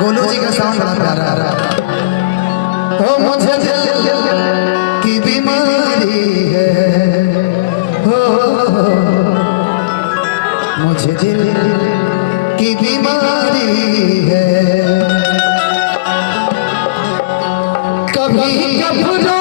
गोलू जी का साउंड बड़ा प्यारा आ रहा है। ओ मुझे दिल की बीमारी है, हो मुझे दिल की बीमारी है, कभी घबरा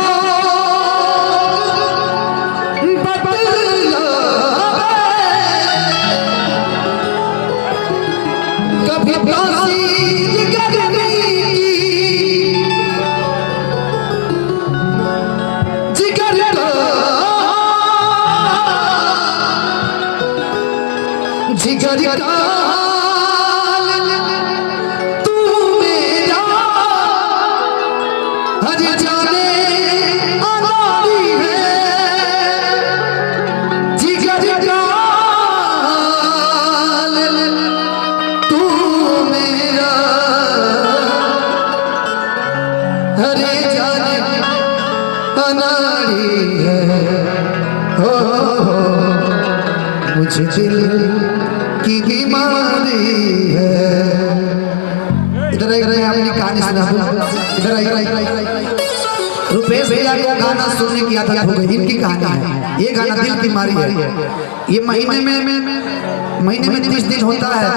जिगर का तू मेरा हर जाने अनारी है, जिगर का तू मेरा हर जाने अनारी है, हो मुझे दिल की बीमारी है। इधर अपनी कहानी सुना, इधर रुपेश भैया को गाना सुनने की आदत हो गई, इनकी कहानी है। ये गाना दिल की बीमारी है। ये महीने में 30 दिन होता है।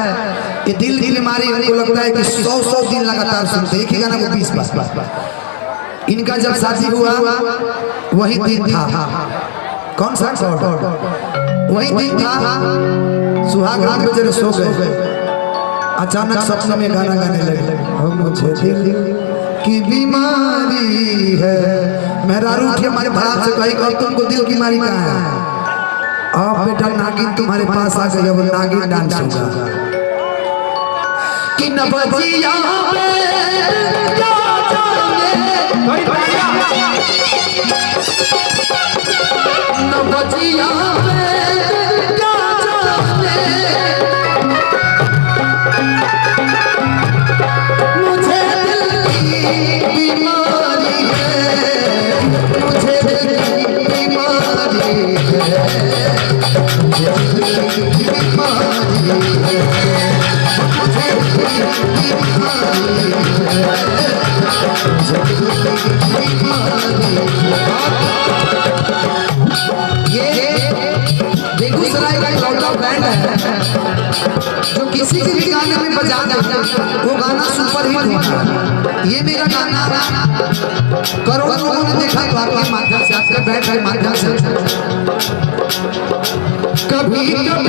ये दिल की बीमारी इनको लगता है कि 100 दिन लगातार सुनते एक ही गाना को 20 बार। इनका जब शादी हुआ वही दिन था, कौन सा वही दिन था, सुहाग रात बजे सो गए, अचानक सपने में गाना गाने लगे, मुझे दिल की बीमारी है। मेहरारू उठी हमारे भाई से कही कब तुमको दिल की बीमारी कहाँ है? अब बेटा नागिन तुम्हारे पास आ गई, अब नागिन डांस होगा कि नबजिया नबजिया बेगूसराय का लौटा बैंड है जो किसी भी गाने में बजा देता वो गाना सुपर हिट होता है। ये मेरा गाना करोड़ों लोगों ने देखा तो आपके माध्यम से, आपके बैंड के माध्यम से। कभी कभी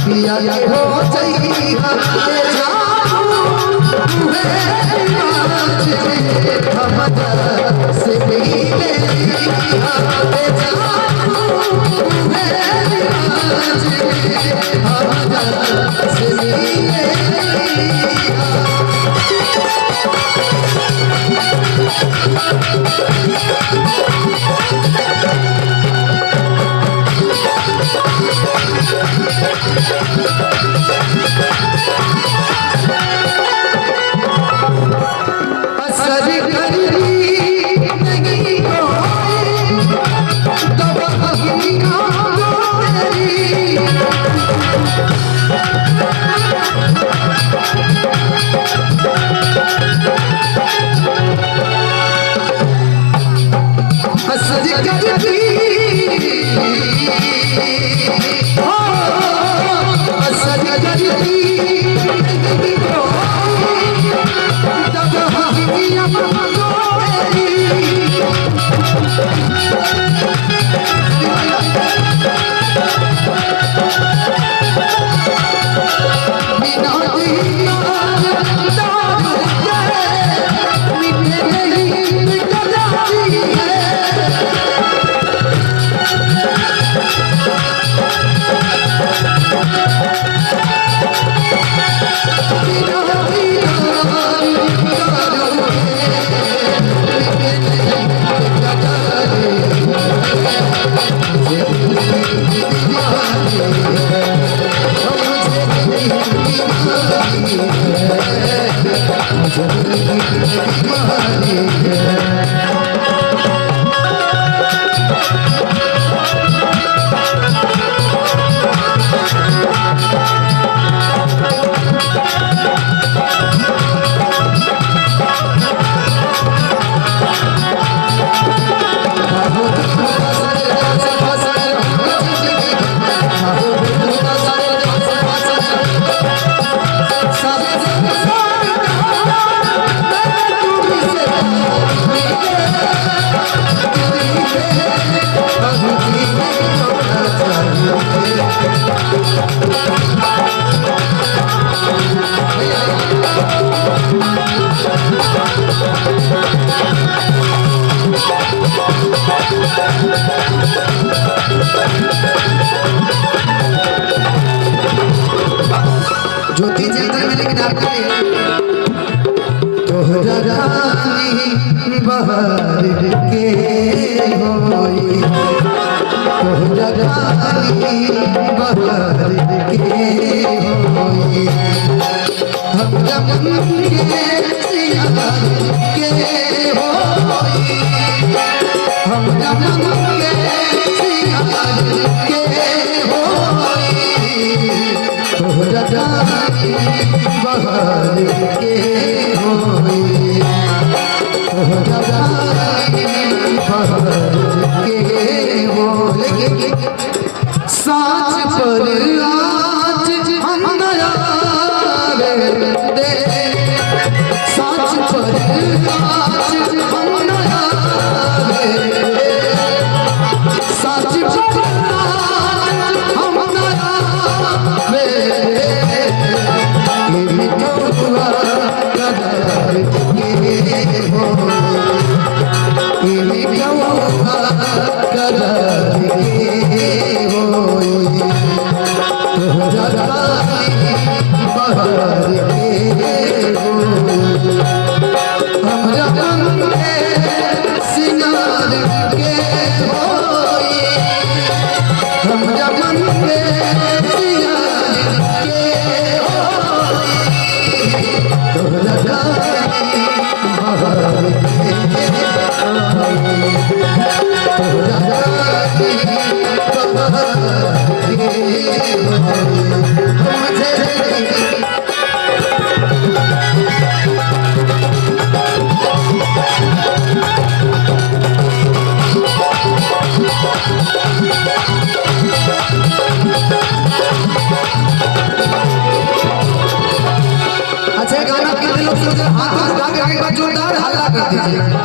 पिया हो ज्योति जंगल में लेकिन आपके तोहरा रानी बहार के होई तोहरा रानी बहार के होई हम जमन के सियार के होई हम जमन के सियार के होई तोहरा रानी बहार के होई तोहरा रानी बहार के होई साँच पर आज हम नया दे साँच पर आज हम नया दे साँच पर आज हम नया दे जोरदार हल्ला कर दीजिए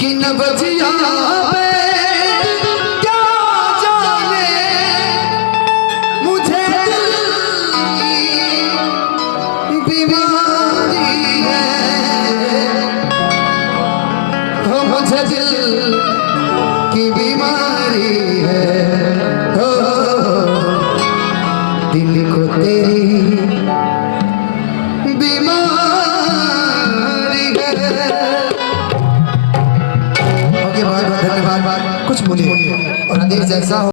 किन बजिया क्या जाने मुझे दिल की मुझे दिल की बीमारी है, हो दिल को तेरी बीमारी है। ओके, बहुत बहुत धन्यवाद। कुछ बोलिए और आदेश जैसा हो।